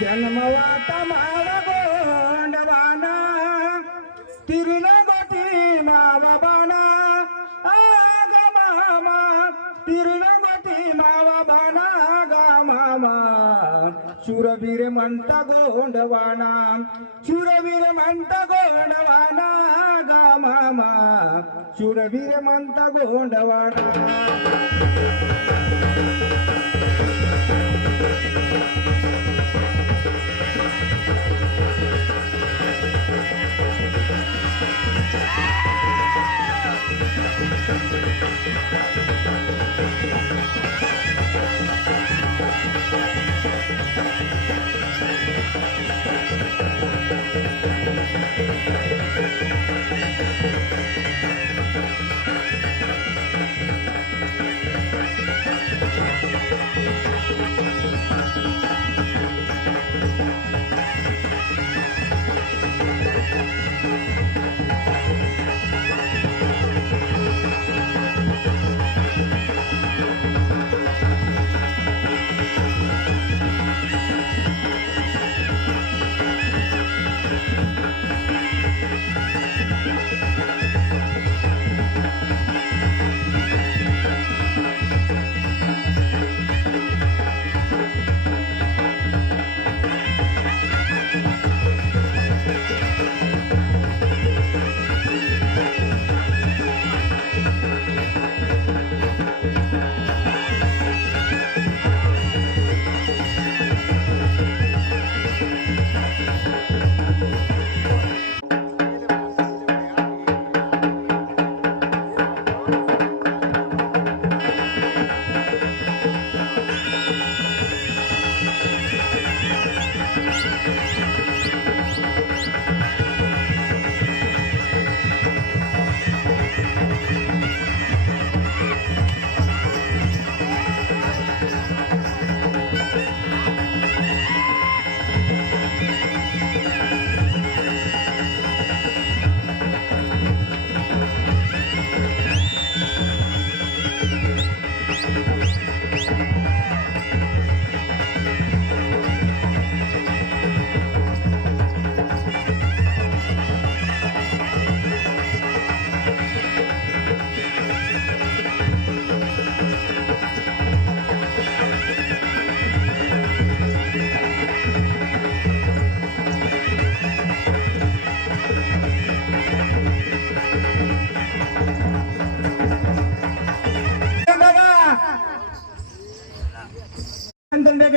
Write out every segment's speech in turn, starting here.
जन्मवाता मावा गोंडवाना तिरीन गोटी मावा बाना आग मामा तिरीन गोटी मावा बाना गा मामा शूरवीर म्हणता गोंडवाना शूरवीर म्हणता गोंडवाना गा मामा शूरवीर म्हणता गोंडवाना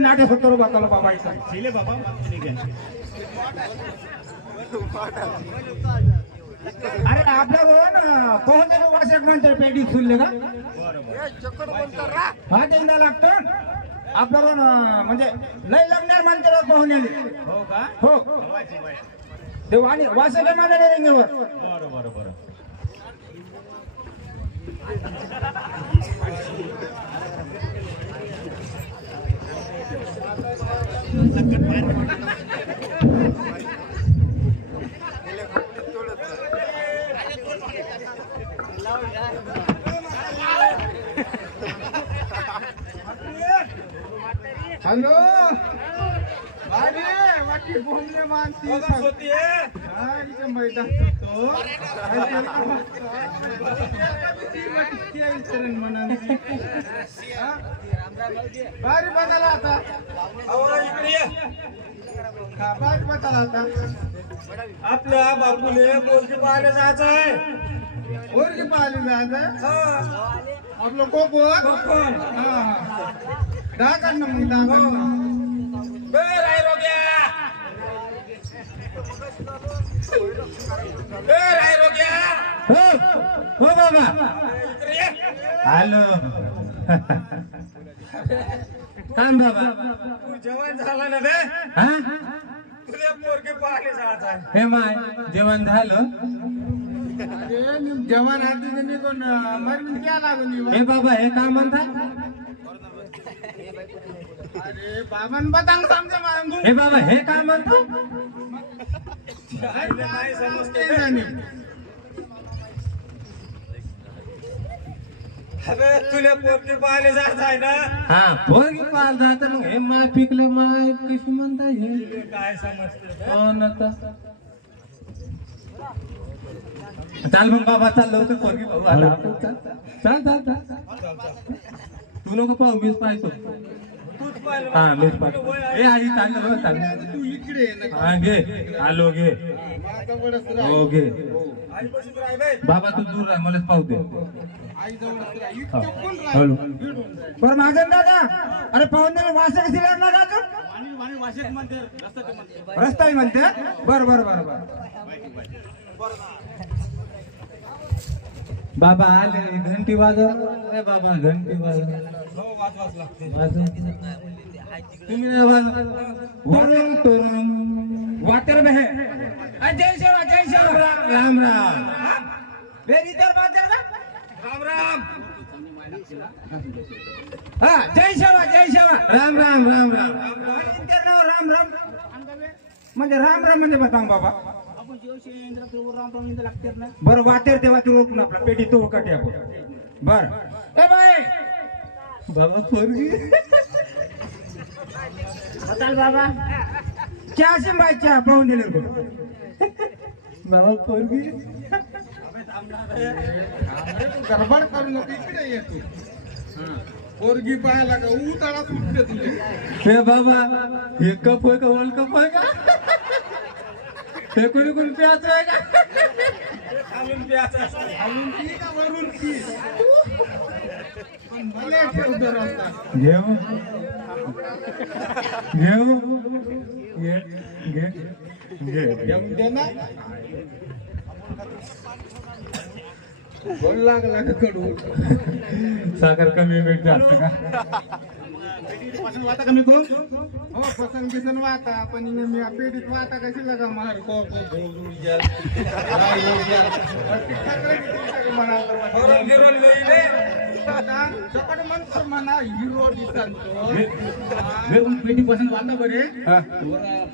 नाट्य सत्तर बाकाला बाबा शिले बाबा अरे आपल्यावर ना पोहते वाचक म्हणते पेटी खुलले का हा त्यांना लागतं आपल्यावर म्हणजे लय लग्नार म्हणते पोहण्याले हो का हो ते वाणी वाचक माझ्या रेंगेवर बरं बरं बरं हॅलो अरे वाटी बोलणे मानती होती मैदान बारी बघायला आता बारी बघायला आता आपल्या बापूले पोरगी पाहायला जायचं आहे पोरगी पाहायला जायचं आपलं कोकण दाखल ना मग दाखल हो बाबा हॅलो काय बाबा तू जेवण झाला ना बे हा तुला पोरगी पाहायला जायचं आहे हे माय जेवण झालं जेवण आधी निघून मरून क्या लागून हे बाबा हे काय म्हणता अरे बाबान बतांग समजे मांगू हे बाबा हे काय म्हणतो नाही समजते अबे तुला पोरगी पाहिले जात आहे ना हा पोरगी पाल जात मग हे माय पिकलं माय कशी म्हणता हे काय समजते कोण आता चाल मग बाबा चाल लवकर पोरगी पाहू आला चाल चाल चाल चाल तू नको पाहू मीच पाहतो तूच पाहिलं हा मीच पाहतो ए आई चाल बघ चाल तू इकडे ये ना. हा घे आलो घे माझ्याजवळच राह. हो घे आई बसून राह बे बाबा तू दूर राह मलाच पाहू दे आईजवळच राह. इतकं कोण राह? हॅलो बरं माझं दादा अरे पाहून दे वासरे दिल्यावर ना का अजून? आणि वाशिक म्हणते रस्ता ते म्हणते रस्ताही म्हणते बर बर बर बर बाबा आले घंटी वाजव रे बाबा घंटी वाजव हो वाच लागते वाजव तुम्ही नाही वाजव वरून तरुण वातर में है जय सेवा जय सेवा राम राम वेरी तर वातर ना राम राम हा जय सेवा जय सेवा राम राम राम राम राम राम म्हणजे राम राम म्हणजे बतांग बाबा बरं वाटेर तेव्हा तू ओळखून आपला पेटी तो कटे आपण बर ए बाई बाबा पोरगी चल बाबा चहा असेल बाई चहा पाहून दिले बाबा पोरगी अरे तू गडबड करू नको इकडे ये तू. पोरगी पाहायला का उताळा सुटते तुझे. हे बाबा हे कप आहे का वर्ल्ड कप आहे का हे कोणी कोणी प्यायचं आहे का खालून प्यायचं खालून पी का वरून पी? पण मला ठेव दरवाजा. घेऊ घेऊ घे घे घे येऊन दे ना. बोल लागला का कडू. साखर कमी मीठ जास्त का पासून वाटा कमी करू हो पसंत बिसन वाता पण मी पेटीत वाता कशी लगा मार को म्हणा हिरो दिसतो. पेटी पासून वाटा बरे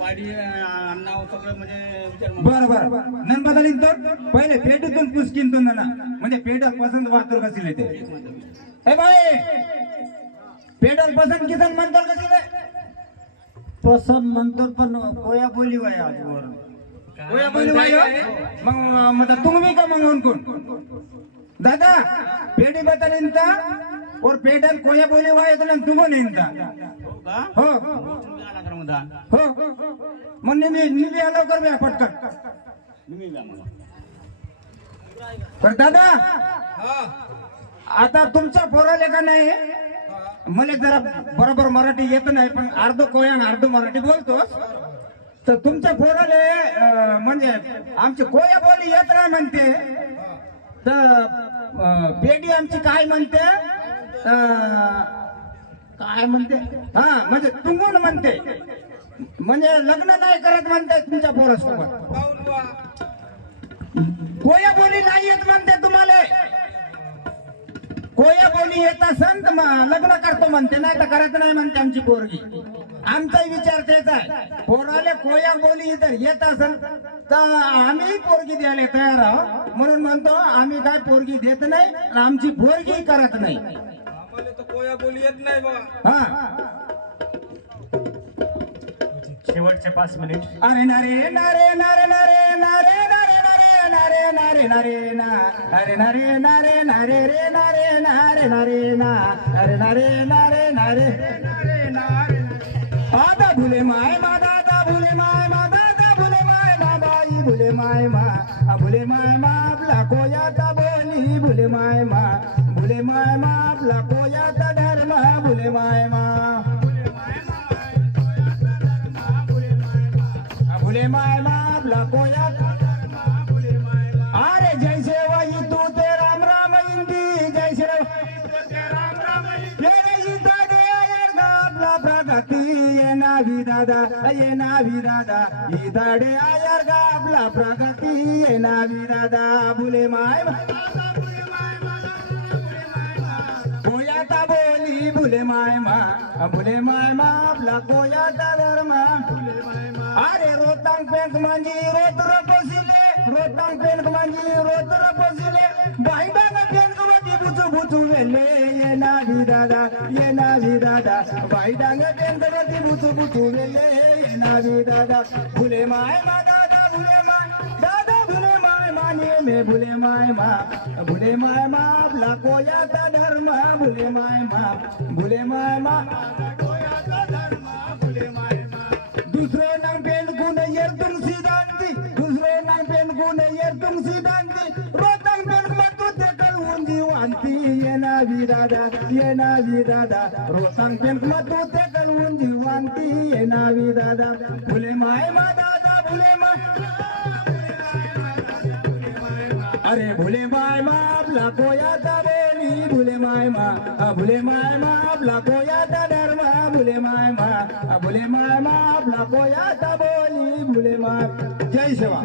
पाडी अण्णा सगळं म्हणजे विचार बर बर नन बदलीन तर पहिले पेटीतून पुसकीन तू ना म्हणजे पेटल पसंत वातर कशी ते ए बाई पेटल पसंत किसन म्हणतात कशी रे पसंत म्हणतो पण कोया बोली वाय आजवर कोया बोली वाय मग मतलब तुम्ही का मग कोण दादा पेटी बदलीन ता और पेटल कोया बोली वाय तो तुम नहीं ता हो हो मग निमी आलो कर बे पटकन तर दादा आता तुमच्या पोराले का नाही मला जरा बरोबर मराठी येत नाही पण अर्ध कोया अर्ध मराठी बोलतो तर तुमच्या पोराले म्हणजे आमची कोया बोली येत नाही म्हणते तर पेटी आमची काय म्हणते काय म्हणते हा म्हणजे तुंगून म्हणते म्हणजे लग्न नाही करत म्हणते तुमच्या पोरासोबत कोया बोली नाही येत म्हणते तुम्हाला कोया बोली येत असन तर लग्न करतो म्हणते नाही तर करत नाही म्हणते आमची पोरगी आमचाही विचार तेच आहे पोराले कोया बोली जर येत असेल तर आम्ही पोरगी द्यायला तयार आहोत म्हणून म्हणतो आम्ही काय पोरगी देत नाही आणि आमची पोरगी करत नाही आम्हाला तर कोया बोली येत नाही बाबा हा शेवटचे 5 मिनिट अरे नारे नारे नारे नारे नारे नारे नारे नारे नारे ना अरे नारे नारे नारे रे नारे नारे नारे ना अरे नारे नारे नारे नारे नारे दादा भुले माय मा दादा भुले माय मा दादा भुले माय मा बाई भुले माय मा भुले माय मा आपला कोयाचा बोली भुले माय मा आपला कोयाचा धर्म भुले माय मा भुले माय मा आपला कोयाचा अरे जय सेवाई तू ते राम राम इंदी जय सेवाई राम राम आपला प्रगती ये नाभी दादा इदाडे आयर गा आपला प्रगती ये नाभी दादा भुले माय कोयाता बोली भुले माय मा आपला कोयाता धर्म अरे रोतांग पेंट मांजी रोत रोपसिले रोतांग पेंट मांजी रोत रोपसिले बाई बागा पेंट गवती बुचू बुचू वेले ये नाभी दादा ये नाभी दादा बाई डांग बेंदरती बुतू बुतू वेले ये नाभी दादा भूले माय मा दादा भूले माय दादा भूले माय माने में भूले माय मा आपला कोयाचा धर्म भूले माय मा दूसरे नाम पेन गुण यर तुम सिद्धांती दूसरे नाम पेन गुण यर तुम सिद्धांती रोतंग पेन मत ते कलवून जीवांती ये नाभी दादा रोतंग पेन मत ते कलवून जीवांती ये नाभी दादा भूले माय मा दादा भूले माय अरे भूले माय मा आपला कोयाचा बोली भूले माय मा आपला कोयाचा धर्म भूले माय मा आपला कोयाचा बोली भूले माय जय शिवा